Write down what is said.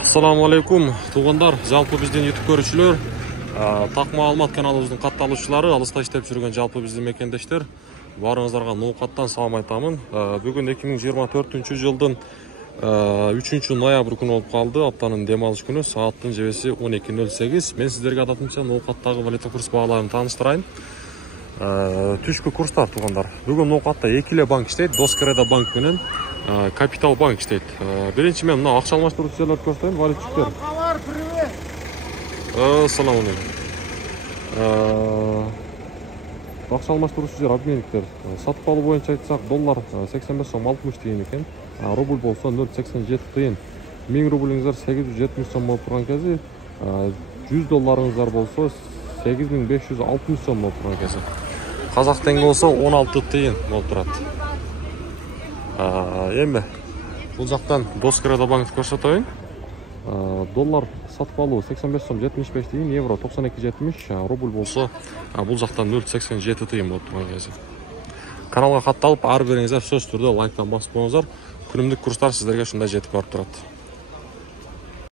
Assalamu алейкум, туғандар, жалпы бізден YouTube көрушілер, так маалымат каналыбыздын катталуучулары, алыста иштеп жүргөн жалпы биздин мекендештер, барыңыздарга ноокаттан салам айтамын. Бүгүн 2024 жылдын 3 ноябрь күнү болуп калды, аптанын дем алыш күнү, сааттын жебеси 12:08. Мен сиздерге адатымча ноокаттагы валюта курс бааларын тааныштырайын. Түшкү курстар туғандар. Бүгүн ноокатта 2 эле банк иштейт, Доскреда банк менен Капитал банк иштейт. Биринчи мен мына акча алмаштыруу жерлерди көрсөтөйүн, валютчиктер. Салам алейкум. Акча алмаштыруучу жер обменниктер. Сатып алуу боюнча айтсак, доллар 85 сом 60 тыйын экен. Рубль болсо 0,87 тыйын. 1000 рублиңиздер 870 сом болуп турган кези, 100 долларыңыздар болсо 8560 сом болуп турган кези. Казак теңге болсо 16 тыйын болуп турат. Эми бул жактан Доскреда банкты көрсөтөйүн. Доллар сатып алуу 85 сом 75 тыйын, евро 92,70, рубль болсо бул жактан 0,87 тыйын болуп турган кези. Каналга катталып, ар бириңиздер сөзсүз түрдө лайктан басып коюңуздар. Күнүмдүк курстар сиздерге ушундай жетип барып турат.